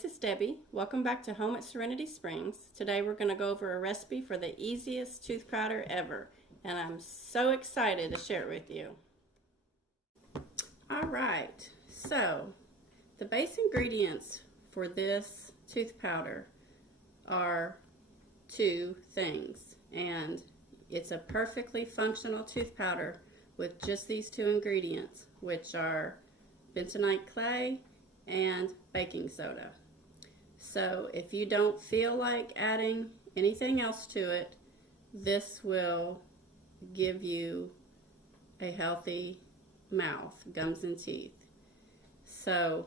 this is Debbie. Welcome back to Home at Serenity Springs. Today we're going to go over a recipe for the easiest tooth powder ever, and I'm so excited to share it with you. Alright, so the base ingredients for this tooth powder are two things, and it's a perfectly functional tooth powder with just these two ingredients, which are bentonite clay and baking soda. So if you don't feel like adding anything else to it, this will give you a healthy mouth, gums and teeth. So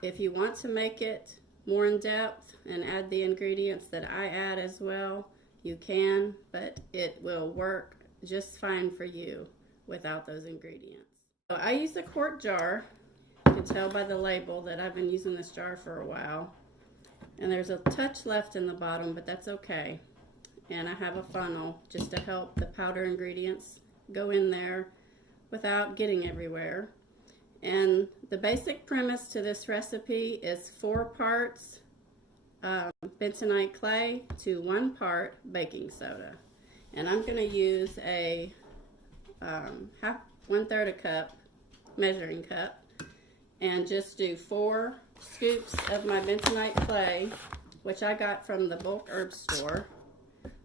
if you want to make it more in depth and add the ingredients that I add as well, you can, but it will work just fine for you without those ingredients. So I use a quart jar. You can tell by the label that I've been using this jar for a while. And there's a touch left in the bottom, but that's okay. And I have a funnel just to help the powder ingredients go in there without getting everywhere. And the basic premise to this recipe is 4 parts bentonite clay to 1 part baking soda. And I'm going to use a 1/3 a cup measuring cup and just do 4 scoops of my bentonite clay, which I got from the bulk herb store,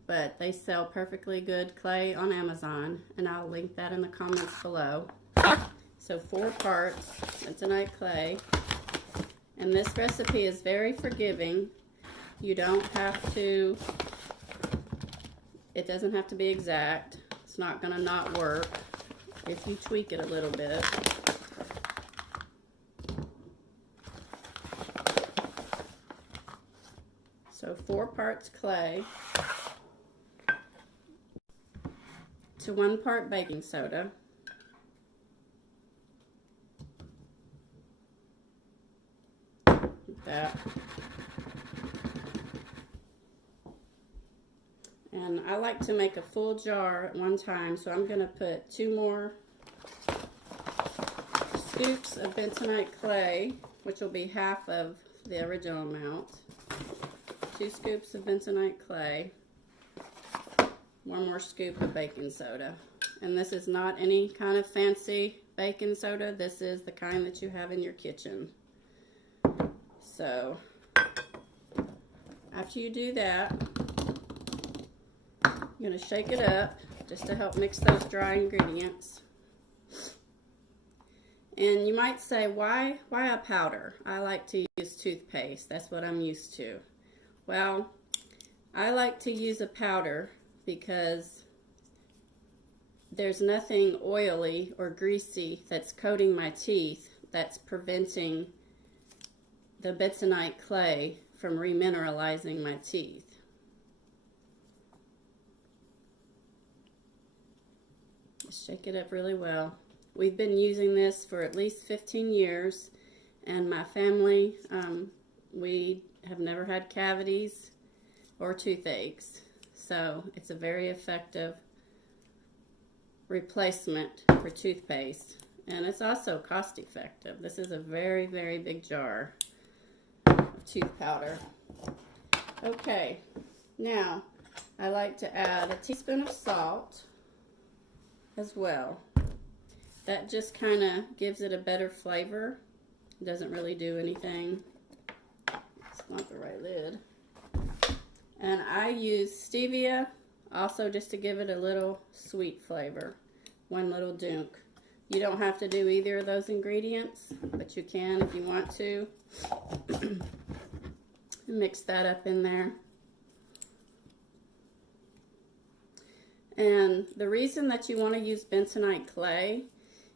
but they sell perfectly good clay on Amazon, and I'll link that in the comments below. So 4 parts bentonite clay, and this recipe is very forgiving. You don't have to, it doesn't have to be exact. It's not going to not work if you tweak it a little bit. So 4 parts clay to 1 part baking soda. Like that. And I like to make a full jar at one time, so I'm going to put 2 more scoops of bentonite clay, which will be half of the original amount. 2 scoops of bentonite clay, 1 more scoop of baking soda. And this is not any kind of fancy baking soda. This is the kind that you have in your kitchen. So after you do that, you're going to shake it up just to help mix those dry ingredients. And you might say, why a powder? I like to use toothpaste. That's what I'm used to. Well, I like to use a powder because there's nothing oily or greasy that's coating my teeth that's preventing the bentonite clay from remineralizing my teeth. Just shake it up really well. We've been using this for at least 15 years, and my family, we have never had cavities or toothaches, so it's a very effective replacement for toothpaste, and it's also cost effective. This is a very, very big jar of tooth powder. Okay, now I like to add a teaspoon of salt as well. That just kind of gives it a better flavor. It doesn't really do anything. Not the right lid. And I use stevia also just to give it a little sweet flavor. 1 little dunk. You don't have to do either of those ingredients, but you can if you want to. Mix that up in there. And the reason that you want to use bentonite clay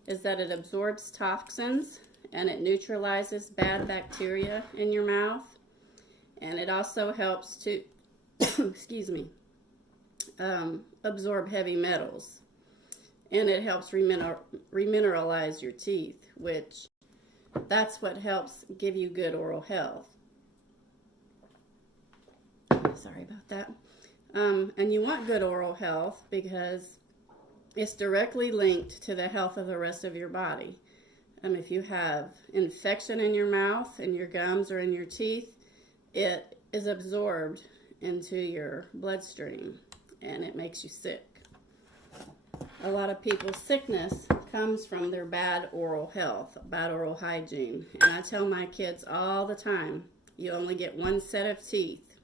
is that it absorbs toxins and it neutralizes bad bacteria in your mouth. And it also helps to, excuse me, absorb heavy metals. And it helps remineralize your teeth, which that's what helps give you good oral health. Sorry about that. And you want good oral health because it's directly linked to the health of the rest of your body. If you have infection in your mouth, in your gums, or in your teeth, it is absorbed into your bloodstream and it makes you sick. A lot of people's sickness comes from their bad oral health, bad oral hygiene. And I tell my kids all the time, you only get one set of teeth.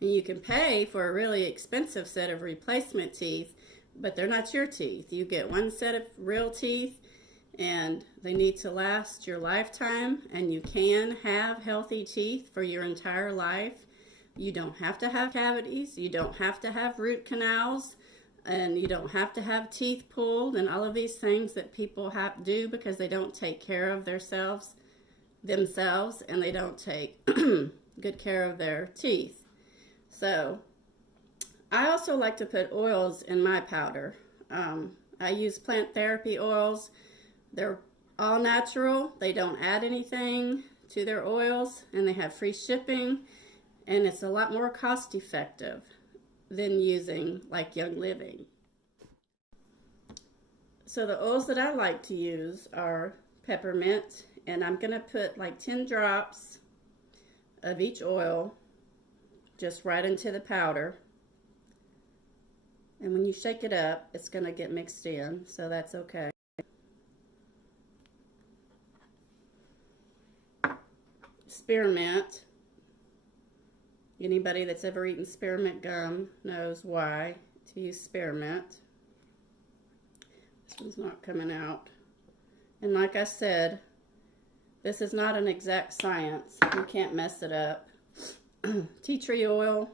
And you can pay for a really expensive set of replacement teeth, but they're not your teeth. You get one set of real teeth, and they need to last your lifetime, and you can have healthy teeth for your entire life. You don't have to have cavities. You don't have to have root canals. And you don't have to have teeth pulled and all of these things that people have to do because they don't take care of themselves and they don't take good care of their teeth. So I also like to put oils in my powder. I use plant therapy oils. They're all natural. They don't add anything to their oils and they have free shipping, and it's a lot more cost effective than using like Young Living. So the oils that I like to use are peppermint, and I'm going to put like 10 drops of each oil just right into the powder. And when you shake it up, it's going to get mixed in, so that's okay. Spearmint. Anybody that's ever eaten spearmint gum knows why to use spearmint. This one's not coming out. And like I said, this is not an exact science. You can't mess it up. Tea tree oil.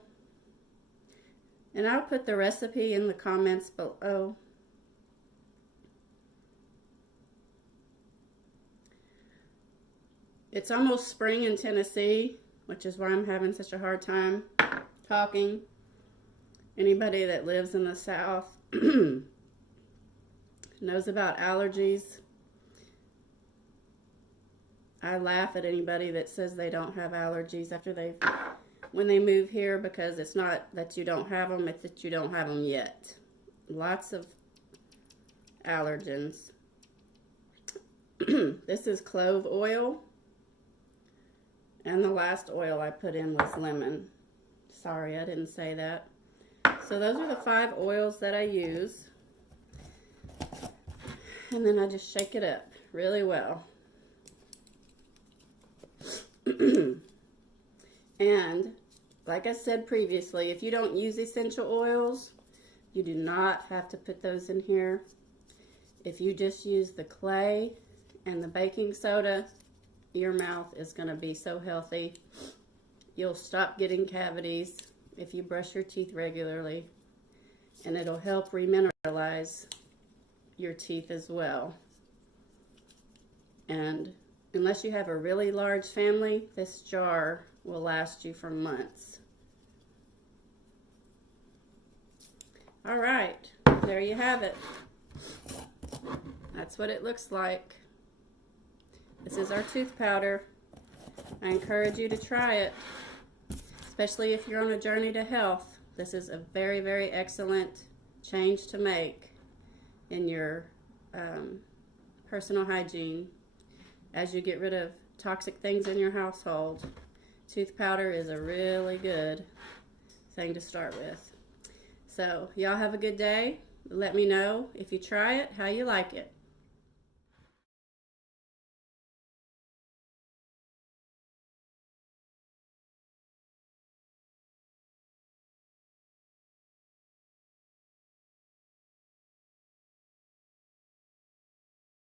And I'll put the recipe in the comments below. It's almost spring in Tennessee, which is why I'm having such a hard time talking. Anybody that lives in the South knows about allergies. I laugh at anybody that says they don't have allergies when they move here, because it's not that you don't have them, it's that you don't have them yet. Lots of allergens. This is clove oil. And the last oil I put in was lemon. Sorry, I didn't say that. So those are the 5 oils that I use. And then I just shake it up really well. And like I said previously, if you don't use essential oils, you do not have to put those in here. If you just use the clay and the baking soda, your mouth is going to be so healthy. You'll stop getting cavities if you brush your teeth regularly, and it'll help remineralize your teeth as well. And unless you have a really large family, this jar will last you for months. All right, there you have it. That's what it looks like. This is our tooth powder. I encourage you to try it, especially if you're on a journey to health. This is a very, very excellent change to make in your personal hygiene as you get rid of toxic things in your household. Tooth powder is a really good thing to start with. So y'all have a good day. Let me know if you try it, how you like it.